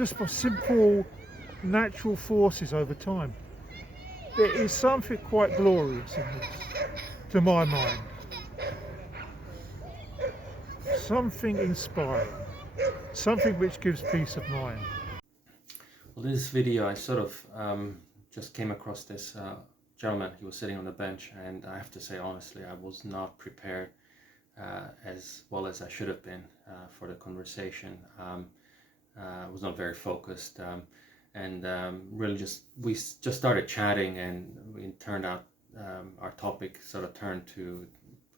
just by simple natural forces over time. There is something quite glorious in this, to my mind. Something inspiring, something which gives peace of mind. Well, this video, I sort of just came across this gentleman. He was sitting on the bench, and I have to say honestly, I was not prepared as well as I should have been for the conversation. I was not very focused, and really we just started chatting, and it turned out our topic sort of turned to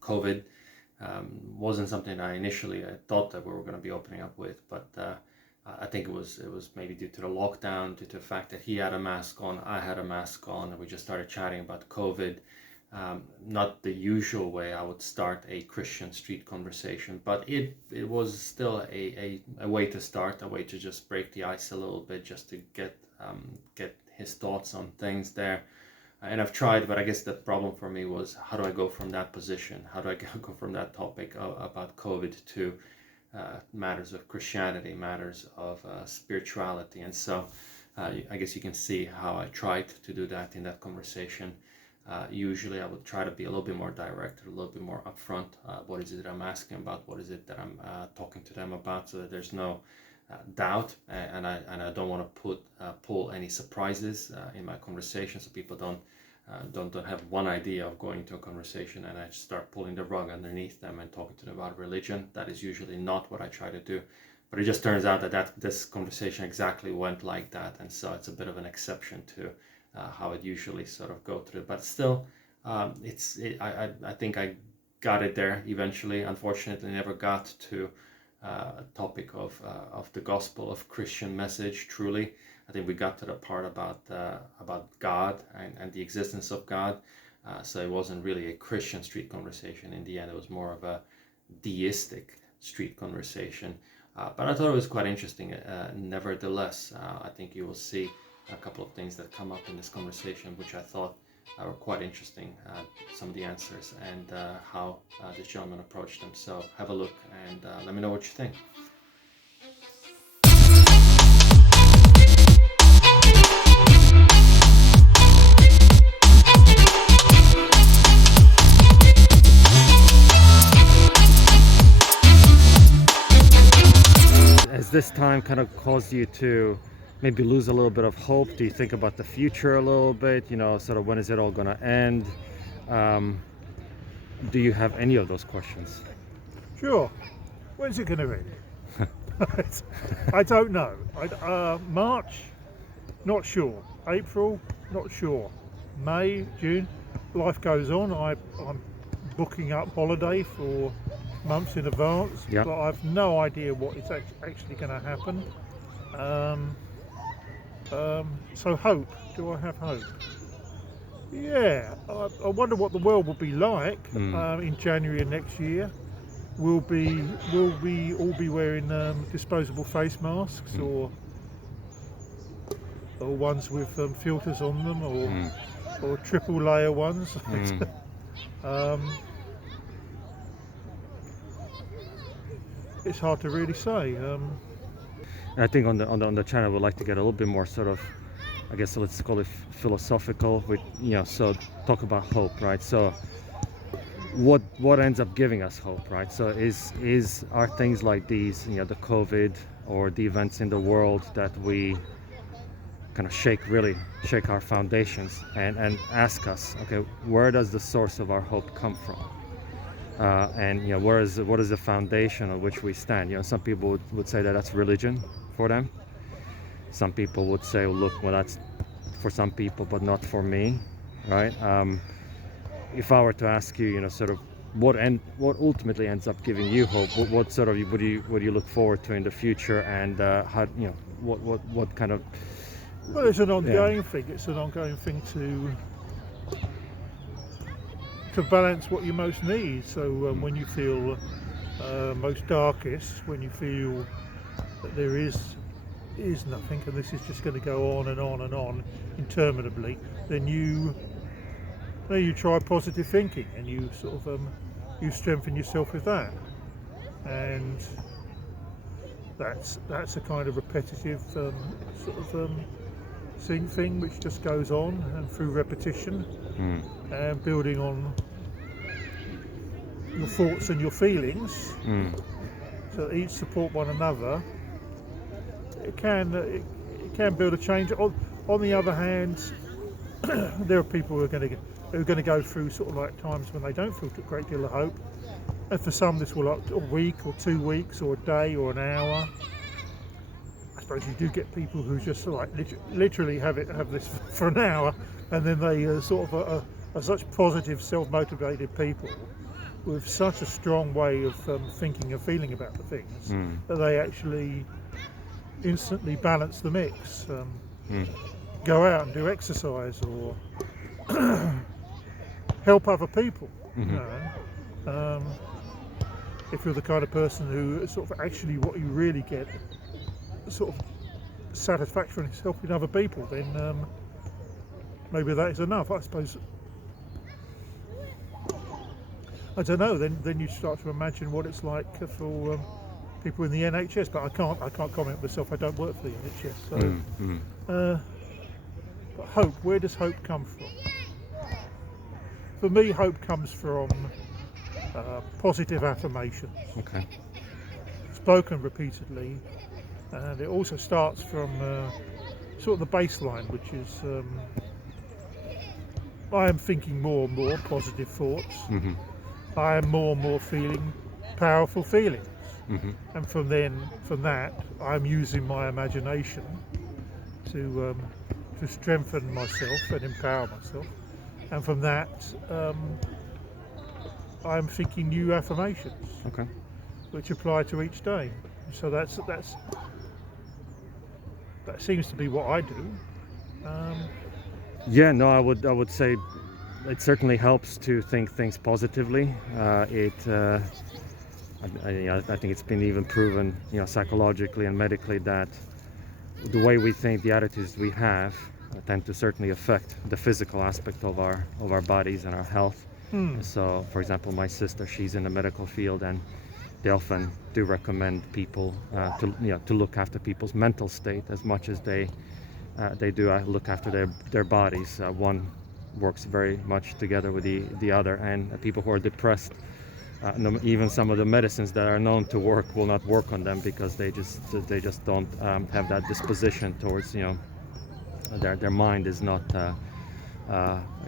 COVID. Wasn't something I initially thought that we were going to be opening up with, but I think it was maybe due to the lockdown, due to the fact that he had a mask on, I had a mask on, and we just started chatting about COVID. Not the usual way I would start a Christian street conversation, but it was still a way to start, a way to just break the ice a little bit, just to get his thoughts on things there. And I've tried, but I guess the problem for me was, how do I go from that position? How do I go from that topic about COVID to matters of Christianity, matters of spirituality? And so I guess you can see how I tried to do that in that conversation. Usually I would try to be a little bit more direct, a little bit more upfront. What is it that I'm asking about? What is it that I'm talking to them about, so that there's no doubt, and I don't want to pull any surprises in my conversation, so people don't have one idea of going to a conversation and I just start pulling the rug underneath them and talking to them about religion. That is usually not what I try to do, but it just turns out that this conversation exactly went like that, and so it's a bit of an exception to how it usually sort of go through. But still, I think I got it there eventually. Unfortunately, never got to a topic of the gospel of Christian message. Truly, I think we got to the part about God and the existence of God. So it wasn't really a Christian street conversation. In the end, it was more of a deistic street conversation. But I thought it was quite interesting. Nevertheless, I think you will see a couple of things that come up in this conversation, which I thought were quite interesting, some of the answers and how this gentleman approached them. So have a look and let me know what you think. Has this time kind of caused you to maybe lose a little bit of hope? Do you think about the future a little bit? Sort of when is it all going to end? Do you have any of those questions? Sure. When's it going to end? I don't know. March, not sure. April, not sure. May, June, life goes on. I'm booking up holiday for months in advance, yep. But I've no idea what is actually going to happen. So hope. Do I have hope? Yeah. I wonder what the world will be like in January of next year. Will we all be wearing disposable face masks or ones with filters on them, or triple layer ones? It's hard to really say. I think on the channel we'd like to get a little bit more sort of, I guess let's call it philosophical, with so talk about hope, right? So what ends up giving us hope, right? So are things like these, the COVID or the events in the world that we kind of shake our foundations and ask us, okay, where does the source of our hope come from? And what is the foundation on which we stand? Some people would say that that's religion for them. Some people would say, well, that's for some people, but not for me, right? If I were to ask you, sort of what ultimately ends up giving you hope, what sort of would you look forward to in the future, and how what kind of? Well, it's an ongoing thing. It's an ongoing thing to balance what you most need. So when you feel most darkest, when you feel that there is nothing and this is just going to go on and on and on interminably, then you try positive thinking and you sort of you strengthen yourself with that. And that's a kind of repetitive thing which just goes on, and through repetition and building on your thoughts and your feelings, so that each support one another, it can build a change. On the other hand, there are people who are going to go through sort of like times when they don't feel a great deal of hope, and for some this will like a week or 2 weeks or a day or an hour. I suppose you do get people who just like literally have this for an hour, and then they are such positive, self-motivated people with such a strong way of thinking and feeling about the things that they actually instantly balance the mix. Go out and do exercise or help other people. You know? If you're the kind of person who sort of actually what you really get sort of satisfaction is helping other people, then maybe that is enough, I suppose. I don't know. Then you start to imagine what it's like for people in the NHS, but I can't comment myself. I don't work for the NHS. So, but hope. Where does hope come from? For me, hope comes from positive affirmations. Okay. Spoken repeatedly, and it also starts from sort of the baseline, which is I am thinking more and more positive thoughts. I am more and more feeling powerful feelings, and from that I'm using my imagination to strengthen myself and empower myself, and from that I'm thinking new affirmations, which apply to each day. So that seems to be what I do. Yeah, no, I would say it certainly helps to think things positively. I think it's been even proven, psychologically and medically, that the way we think, the attitudes we have, tend to certainly affect the physical aspect of our bodies and our health. So, for example, my sister, she's in the medical field, and they often do recommend people to look after people's mental state as much as they do look after their bodies. One works very much together with the other, and people who are depressed, even some of the medicines that are known to work will not work on them, because they just don't have that disposition towards, their mind is not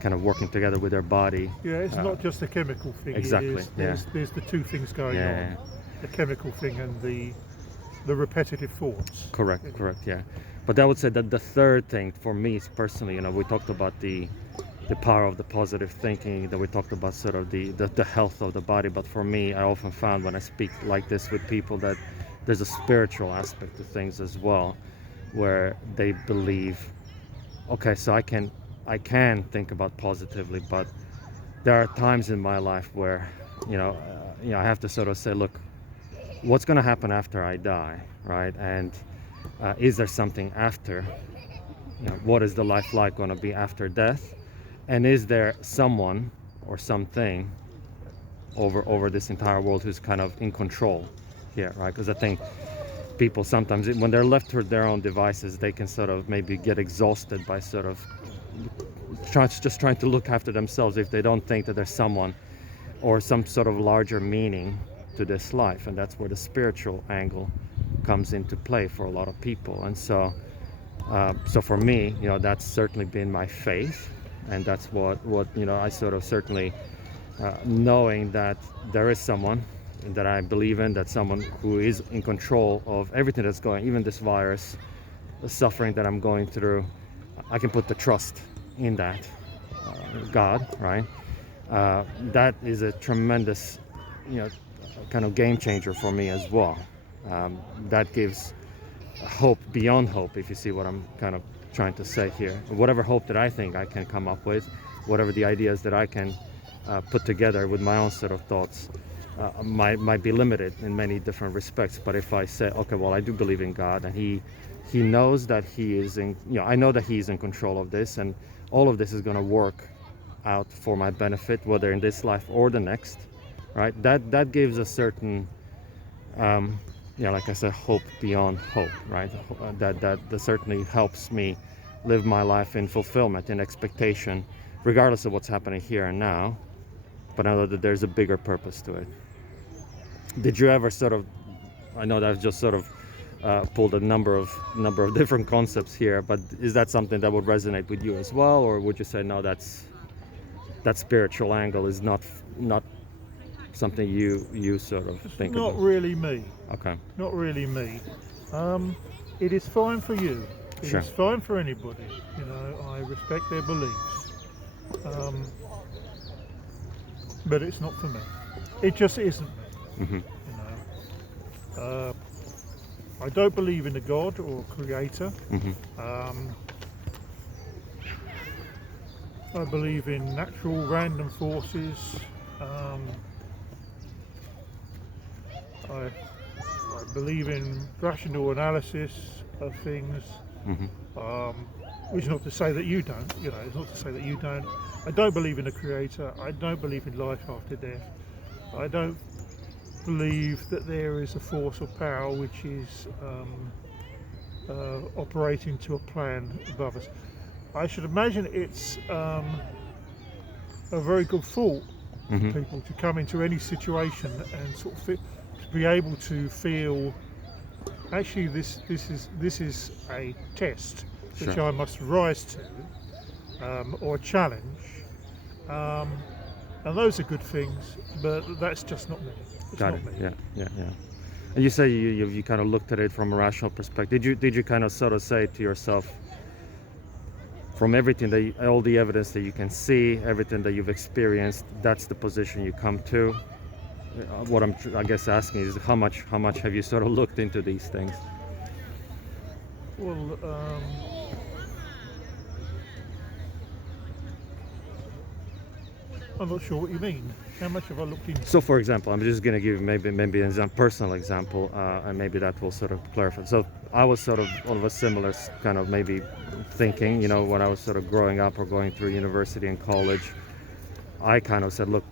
kind of working together with their body. Yeah, it's not just a chemical thing. Exactly. There's the two things going on: the chemical thing and the repetitive thoughts. Correct. Yeah. But I would say that the third thing for me personally, we talked about the power of the positive thinking, that we talked about sort of the health of the body. But for me, I often found when I speak like this with people that there's a spiritual aspect to things as well, where they believe, okay, so I can think about positively, but there are times in my life where, I have to sort of say, look, what's going to happen after I die, right? And is there something after? What is the life like going to be after death? And is there someone or something over this entire world who's kind of in control here, right? Because I think people sometimes, when they're left to their own devices, they can sort of maybe get exhausted by sort of just trying to look after themselves, if they don't think that there's someone or some sort of larger meaning to this life. And that's where the spiritual angle comes into play for a lot of people. And so for me, that's certainly been my faith, and that's what I sort of certainly knowing that there is someone that I believe in, that someone who is in control of everything that's going, even this virus, the suffering that I'm going through, I can put the trust in that God, right? That is a tremendous, kind of game changer for me as well. That gives hope beyond hope, if you see what I'm kind of trying to say here. Whatever hope that I think I can come up with, whatever the ideas that I can put together with my own set of thoughts, might be limited in many different respects. But if I say, okay, well, I do believe in God, and He knows that He is in, I know that He's in control of this, and all of this is going to work out for my benefit, whether in this life or the next, right? That gives a certain yeah, like I said, hope beyond hope, right? That certainly helps me live my life in fulfillment and expectation, regardless of what's happening here and now. But I know that there's a bigger purpose to it. Did you ever sort of, I know that I've just sort of pulled a number of different concepts here, but is that something that would resonate with you as well, or would you say no, that spiritual angle is not something you sort of It's think not about? really me. Okay. Not really me. It is fine for you. It Sure. is fine for anybody. You know, I respect their beliefs. But it's not for me. It just isn't me. Hmm. You know, I don't believe in a God or a creator. Hmm. I believe in natural random forces. I believe in rational analysis of things. Hmm. Which is not to say that you don't. You know, it's not to say that you don't. I don't believe in a creator. I don't believe in life after death. I don't believe that there is a force or power which is operating to a plan above us. I should imagine it's a very good thought for Hmm. people to come into any situation and sort of to be able to feel, actually this is a test which Sure. I must rise to, or a challenge, and those are good things, but that's just not me. It's Got not it. me. Yeah. And you say you kind of looked at it from a rational perspective. Did you kind of sort of say to yourself, from everything all the evidence that you can see, everything that you've experienced, that's the position you come to? What I guess asking is how much have you sort of looked into these things? Well, I'm not sure what you mean. How much have I looked into? So, for example, I'm just going to give maybe an personal example, and maybe that will sort of clarify. So, I was sort of a similar kind of maybe thinking, you know, when I was sort of growing up or going through university and college. I kind of said, look,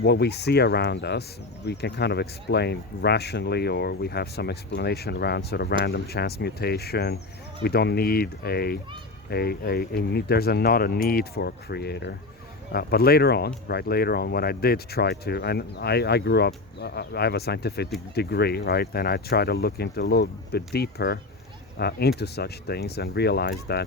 what we see around us, we can kind of explain rationally, or we have some explanation around sort of random chance mutation. We don't need there's not a need for a creator. But later on, when I did try to, and I grew up, I have a scientific degree, right? And I try to look into a little bit deeper into such things and realize that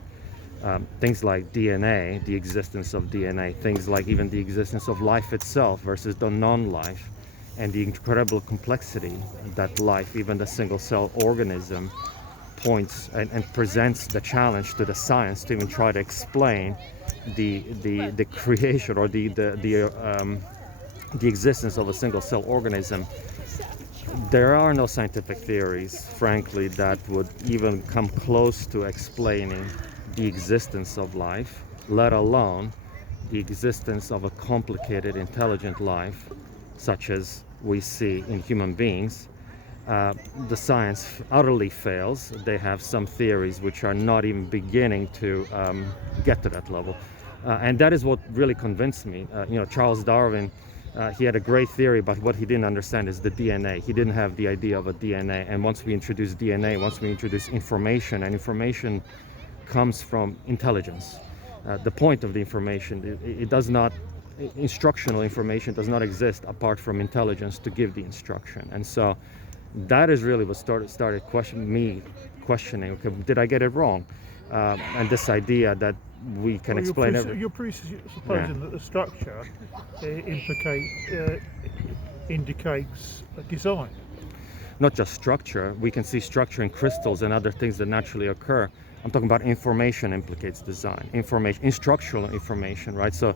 things like DNA, the existence of DNA, things like even the existence of life itself versus the non-life, and the incredible complexity that life, even the single cell organism, points and presents the challenge to the science to even try to explain the creation or the existence of a single cell organism. There are no scientific theories, frankly, that would even come close to explaining the existence of life, let alone the existence of a complicated, intelligent life, such as we see in human beings. The science utterly fails. They have some theories which are not even beginning to get to that level. And that is what really convinced me. Charles Darwin, he had a great theory, but what he didn't understand is the DNA. He didn't have the idea of a DNA. And once we introduce DNA, once we introduce information, and information comes from intelligence. The point of the information, it does not, instructional information does not exist apart from intelligence to give the instruction. And so that is really what started questioning, okay, did I get it wrong? And this idea that we can explain everything. You're presupposing that the structure indicates a design. Not just structure, we can see structure in crystals and other things that naturally occur. I'm talking about information implicates design, instructional information, right? So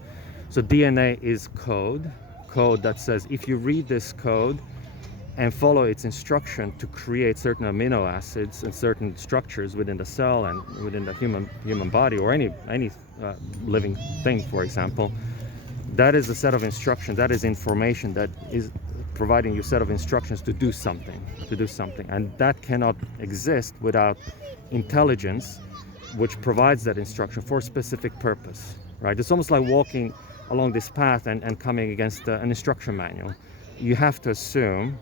DNA is code that says if you read this code and follow its instruction to create certain amino acids and certain structures within the cell and within the human body, or any living thing, for example, that is a set of instructions, that is information that is providing you a set of instructions to do something, and that cannot exist without intelligence, which provides that instruction for a specific purpose, right? It's almost like walking along this path and coming against an instruction manual. You have to assume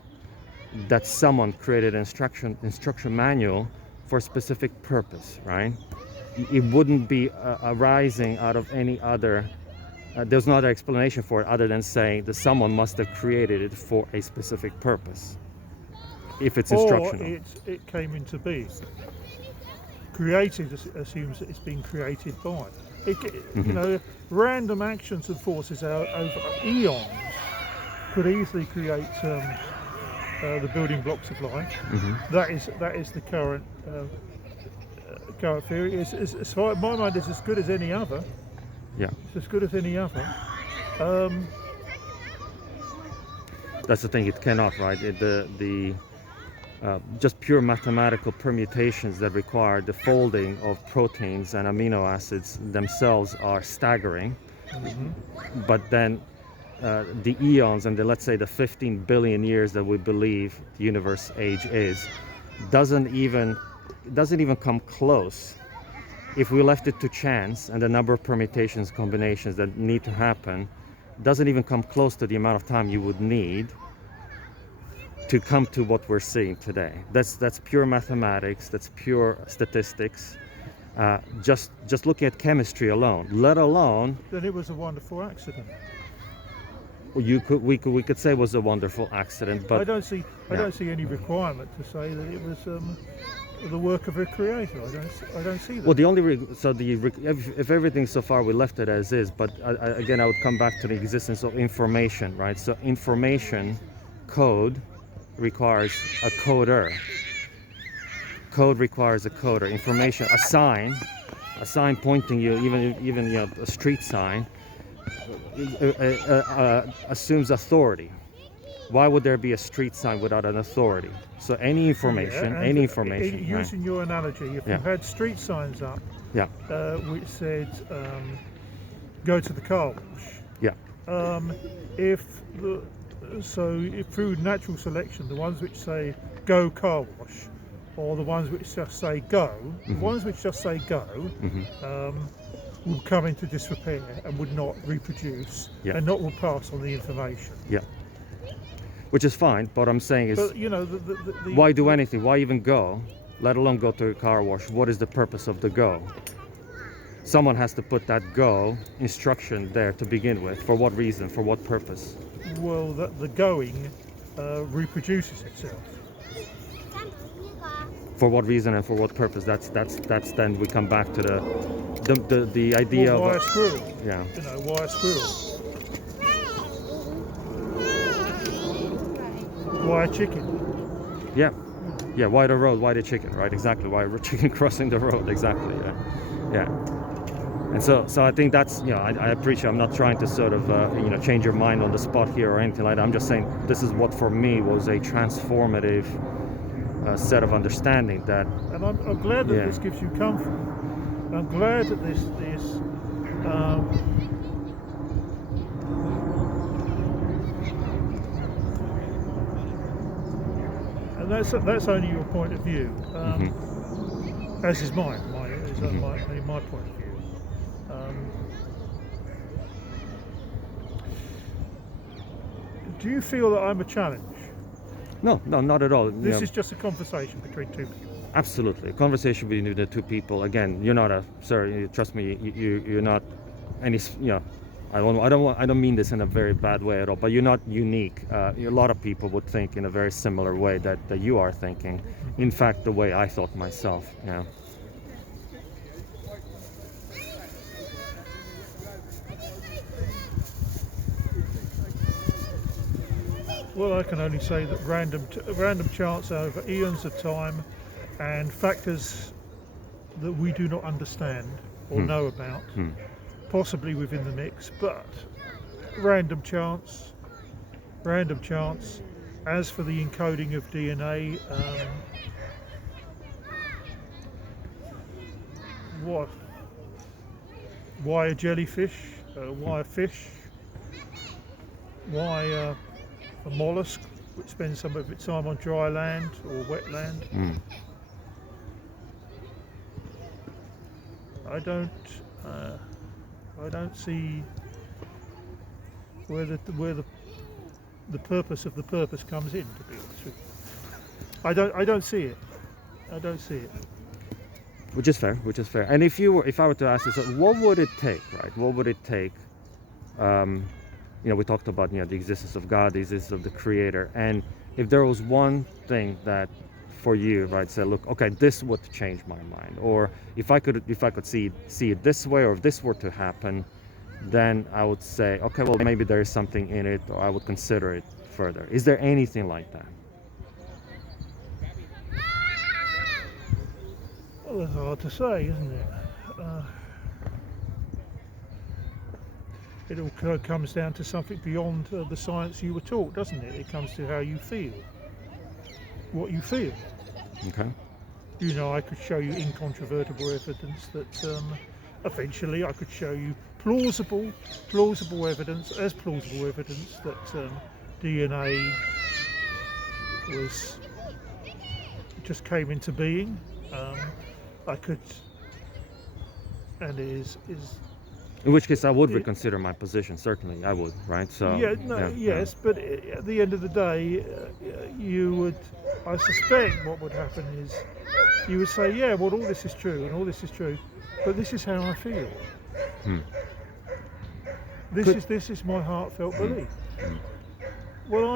that someone created an instruction manual for a specific purpose, right? It wouldn't be arising out of any other. There's no other explanation for it other than saying that someone must have created it for a specific purpose. If it's instructional. Or it came into being. Created assumes that it's been created by. You know, random actions and forces over eons could easily create the building blocks of life. That is the current theory. As far in my mind, it's as good as any other. Yeah. It's as good as any other. That's the thing. It cannot, right? Just pure mathematical permutations that require the folding of proteins and amino acids themselves are staggering. But then the eons and let's say the 15 billion years that we believe the universe age is doesn't even come close. If we left it to chance and the number of permutations, combinations that need to happen doesn't even come close to the amount of time you would need to come to what we're seeing today. That's pure mathematics, that's pure statistics. Just looking at chemistry alone, let alone. Then it was a wonderful accident. We could say it was a wonderful accident, but I don't see any requirement to say that it was the work of a creator. I don't see that. Well, if everything so far we left it as is, but again I would come back to the existence of information, right? So information code requires a coder. Code requires a coder. Information, a sign pointing you, even you know, a street sign, assumes authority. Why would there be a street sign without an authority? So any information, Using your analogy, if you had street signs up, which said "Go to the car wash," if through natural selection, the ones which say "Go car wash," or the ones which just say "Go," the ones which just say "Go," would come into disrepair and would not reproduce, and not will pass on the information. Yeah. Which is fine, but I'm saying is, but, you know, why do anything? Why even go? Let alone go to a car wash. What is the purpose of the go? Someone has to put that go instruction there to begin with. For what reason? For what purpose? Well, the going reproduces itself. For what reason and for what purpose? That's then we come back to the idea why of a squirrel? Yeah. You know, why a squirrel? Why a chicken? Yeah. Yeah, why the road? Why the chicken? Right, exactly. Why a chicken crossing the road? Exactly. Yeah. And so I think that's, you know, I appreciate. I'm not trying to sort of change your mind on the spot here or anything like that. I'm just saying this is what for me was a transformative set of understanding that. And I'm glad that this gives you comfort. I'm glad that this and that's only your point of view, as is mine. My point of view. Do you feel that I'm a challenge? No, not at all. This is just a conversation between two people. Absolutely, a conversation between the two people. Again, you're not trust me, you're not any. I don't mean this in a very bad way at all. But you're not unique. A lot of people would think in a very similar way that you are thinking. In fact, the way I thought myself. Yeah. Well, I can only say that random chance over eons of time and factors that we do not understand or know about, possibly within the mix, but random chance. As for the encoding of DNA, why a jellyfish? Why a fish? Why a mollusk which spends some of its time on dry land or wetland? I don't see where the purpose of the purpose comes in, to be honest with you. I don't see it. I don't see it. Which is fair, which is fair. And if I were to ask you, so what would it take, right? What would it take? We talked about, the existence of God, the existence of the Creator, and if there was one thing that, for you, right, say, look, okay, this would change my mind, or if I could see it this way, or if this were to happen, then I would say, okay, well, maybe there is something in it, or I would consider it further. Is there anything like that? Well, that's hard to say, isn't it? It all comes down to something beyond the science you were taught, doesn't it? It comes to how you feel, what you feel. Okay. I could show you incontrovertible evidence that eventually I could show you plausible evidence that DNA just came into being. I could, and is. In which case, I would reconsider my position. Certainly, I would. Right. So. Yes, but at the end of the day, you would. I suspect what would happen is you would say, yeah, well, all this is true and all this is true, but this is how I feel. This is my heartfelt belief. Well,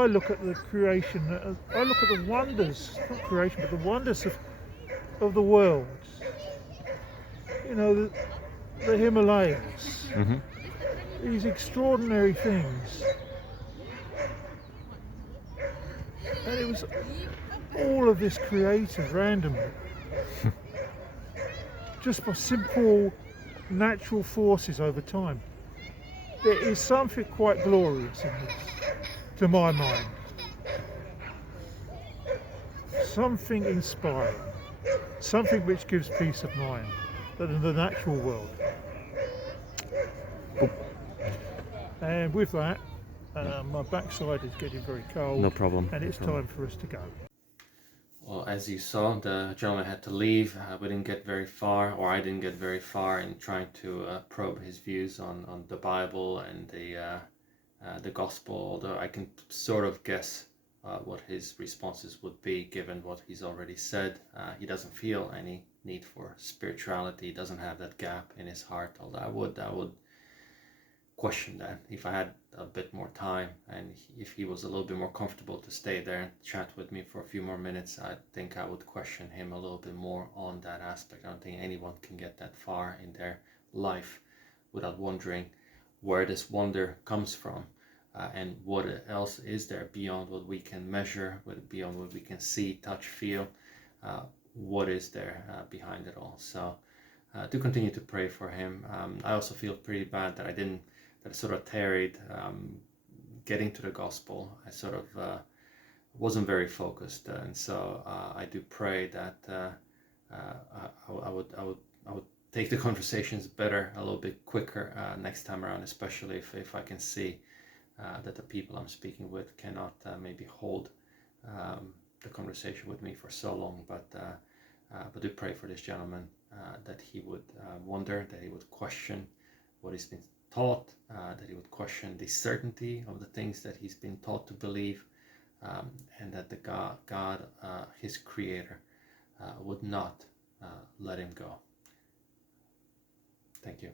I look at the creation. I look at the wonders, not creation, but the wonders of the world. The Himalayas. These extraordinary things. And it was all of this created randomly. Just by simple natural forces over time. There is something quite glorious in this, to my mind. Something inspiring. Something which gives peace of mind than in the natural world. And with that, my backside is getting very cold. No problem. And it's time for us to go. Well, as you saw, the gentleman had to leave. We didn't get very far, or I didn't get very far in trying to probe his views on the Bible and the gospel, although I can sort of guess what his responses would be given what he's already said. He doesn't feel any need for spirituality. He doesn't have that gap in his heart, although I would question that if I had a bit more time, and if he was a little bit more comfortable to stay there and chat with me for a few more minutes. I think I would question him a little bit more on that aspect. I don't think anyone can get that far in their life without wondering where this wonder comes from, and what else is there beyond what we can measure, beyond what we can see, touch, feel. What is there behind it all? So do continue to pray for him. I also feel pretty bad that I sort of tarried getting to the gospel. I sort of wasn't very focused, and so I do pray that I would take the conversations better, a little bit quicker next time around, especially if I can see that the people I'm speaking with cannot maybe hold the conversation with me for so long. But do pray for this gentleman, that he would wonder, that he would question what he's been taught, that he would question the certainty of the things that he's been taught to believe, and that the God, his creator, would not let him go. Thank you.